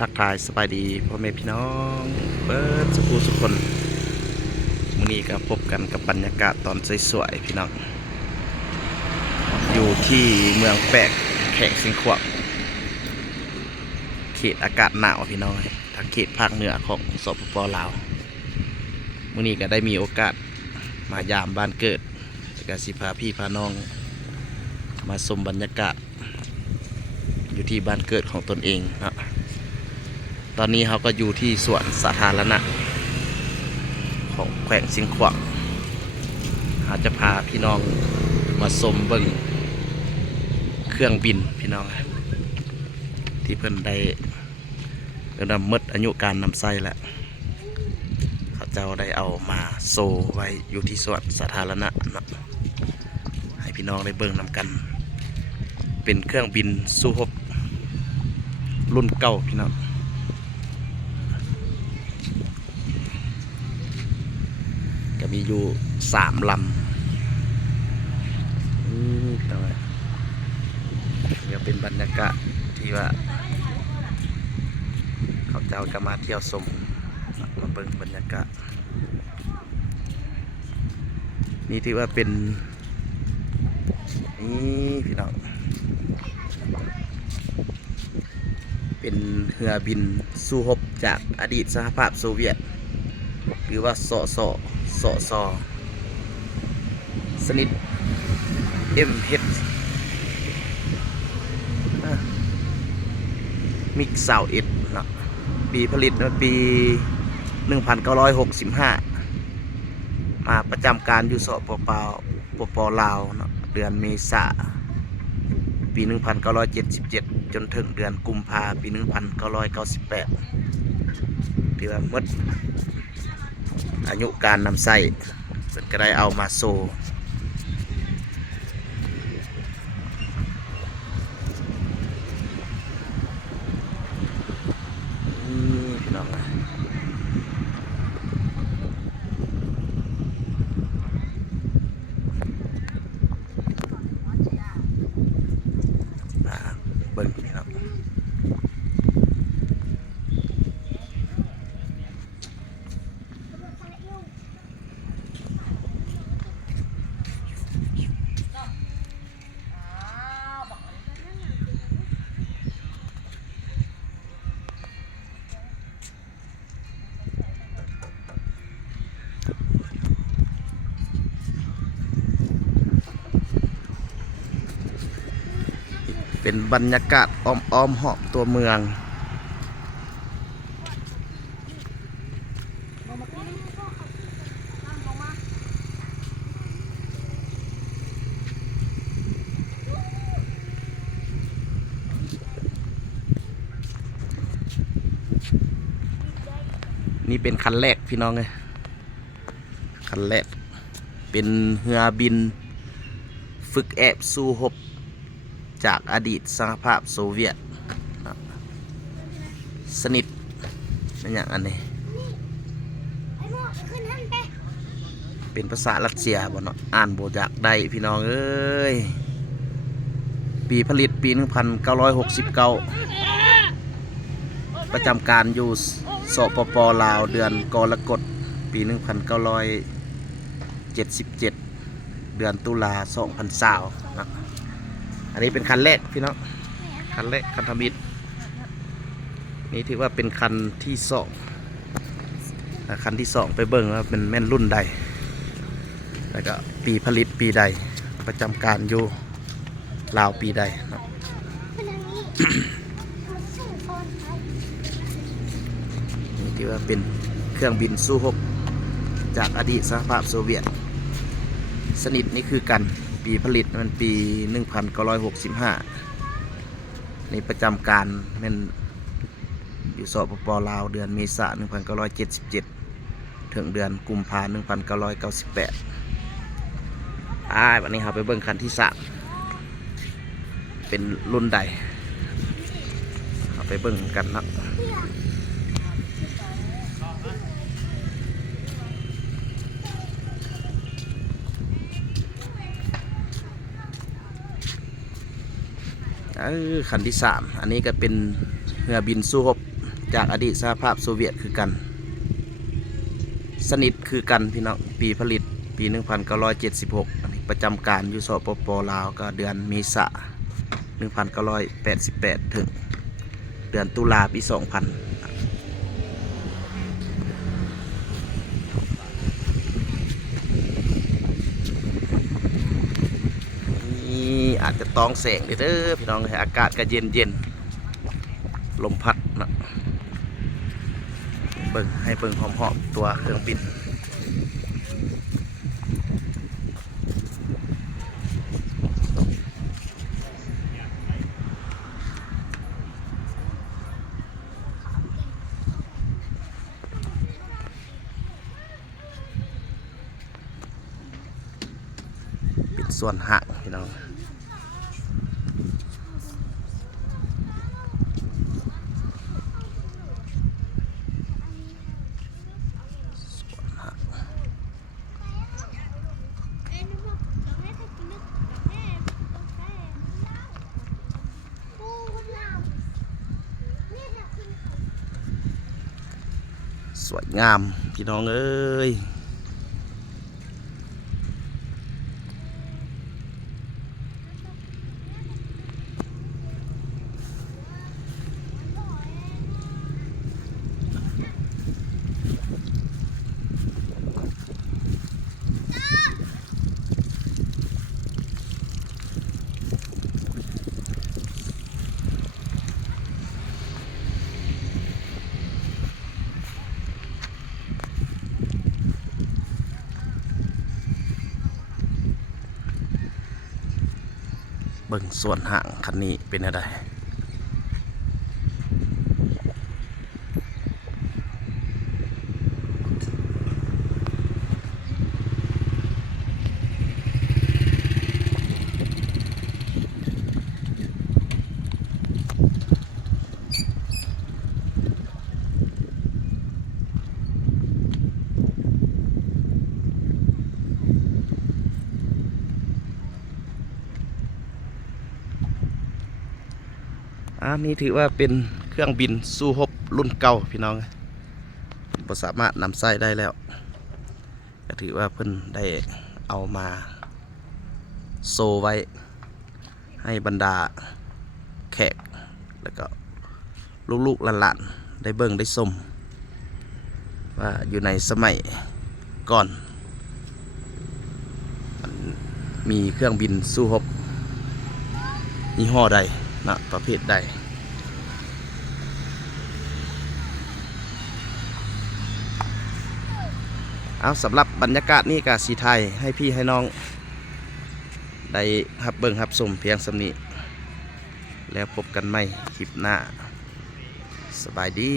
ทักทายสบายดีพ่อแม่พี่น้องเบิร์ดสุขุสุกคนมื้อนี้ก็พบกันกับบรรยากาศตอนสวยๆพี่น้อง อยู่ที่เมืองแปกแขกสิงขวบเขตอากาศหนาวพี่น้องทางเขตภาคเหนือของสปปลาวมื้อนี้ก็ได้มีโอกาสมายามบ้านเกิดแล้วก็สิพาพี่พาน้อง มาชมบรรยากาศ อยู่ที่บ้านเกิดของตนเองนะ ตอนนี้เขาก็อยู่ที่สวนสาธารณะ ของแขวงสิงขวางเขาจจะพาพี่น้องมาชมเบิ่งเครื่องบินพี่น้อง ที่เพิ่นได้เพิ่นำมดอายุการนำไส้แล้วเขาเจ้าได้เอามาโซไว้อยู่ที่สวนสาธารณะนะให้พี่น้องได้เบิ่งนำกัน เป็นเครื่องบินสู้รบรุ่นเก่าพี่น้อง มีอยู่สามลำอืมพี่น้องเอ้ยนี่ก็เป็นบรรยากาศที่ว่า เขาเจ้าก็มาเที่ยวชมมาเบิ่งบรรยากาศนี่ถือว่าเป็นนี่พี่น้องเป็นเรือบินสู้รบจากอดีตสหภาพโซเวียต หรือว่าสอสอ สอสอสนิท MH มิกซาวเอ็ดนะปีผลิตเมื่อปี 1965 มาประจำการอยู่สอปปาวปปลาวนะเดือนเมษาปี 1977 จนถึงเดือนกุมภาปี 1998ที่ว่าหมด อายุการนำไส้เพิ่นก็ได้เอามาโซ นี่พี่น้องนะอ่าเบิ่งพี่น้อง เป็นบรรยากาศอ้อมๆหอบตัวเมือง นี่เป็นคันแรกพี่น้องเลยคันแรกเป็นเรือบิน ฝึกแอบสู้รบ จากอดีตสหภาพโซเวียต สนิทเป็นอย่างอันนี้ เป็นภาษารัสเซียบ่เนาะอ่านโบ่อยากได้พี่น้องเอ้ย ปีผลิตปี 1969 ประจำการอยู่สปปลาวเดือนกรกฎปี 1977 เดือนตุลา2020นะ อันนี้เป็นคันแรกพี่น้องคันแรกคันทมิตรนี่ถือว่าเป็นคันที่สองคันที่สองไปเบิ่งว่าเป็นแม่นรุ่นใด แล้วก็ปีผลิตปีใด ประจำการอยู่ลาวปีใดเนาะขึ้นทางนี้มันส่งตอนไปนี่ถือว่าเป็นเครื่องบินสู้รบจากอดีตสหภาพโซเวียต สนิทนี่คือกัน ปีผลิตมันปี 1965 นี่ประจำการม่นอยู่สปปลาวเดือนเมษายน1977 ถึงเดือนกุมภาพันธ์1998อ่าวันนี้เราไปเบิ่งคันที่สามเป็นรุ่นใดเราไปเบิ่งกันนะ คันที่สามอันนี้ก็เป็นเรือบินสู้รบจากอดีตสหภาพโซเวียตคือกัน สนิทคือกันพี่น้องปีผลิตปี 1976อันนี้ประจำการอยู่สปปลาวก็เดือนเมษา1988 ถึง เดือนตุลาปี 2000 นี่ อาจจะต้องแสงเด้อเด้พี่น้องอากาศก็เย็นเย็นลมพัดนะเบิ่งให้เบิ่งหอมๆตัวเครื่องบินปิดส่วนห่างพี่น้อง ส่วนห่าง เอ็นบอกเราให้ทำนึกแม่ต้องแม่ปูคนเราเนี่ยนะคุณ สวยงามพี่น้องเอ้ย เบิ่งส่วนห่างคันนี้เป็นอะไร อันนี้ถือว่าเป็นเครื่องบินสู้ฮบรุ่นเก่าพี่น้องบ่สามารถนำใส่ได้แล้ว ก็ถือว่าเพิ่นได้เอามาโซไว้ ให้บรรดาแขก แล้วก็ลูกๆหลานๆได้เบิ่งได้ชมว่าอยู่ในสมัยก่อน มีเครื่องบินสู้รบยี่ห้อใดนะประเภทใด เอาสำหรับบรรยากาศนี่กาสีไทยให้พี่ให้น้อง ได้ฮับเบิงฮับสมเพียงสำนี้แล้วพบกันใหม่คลิปหน้า สบายดี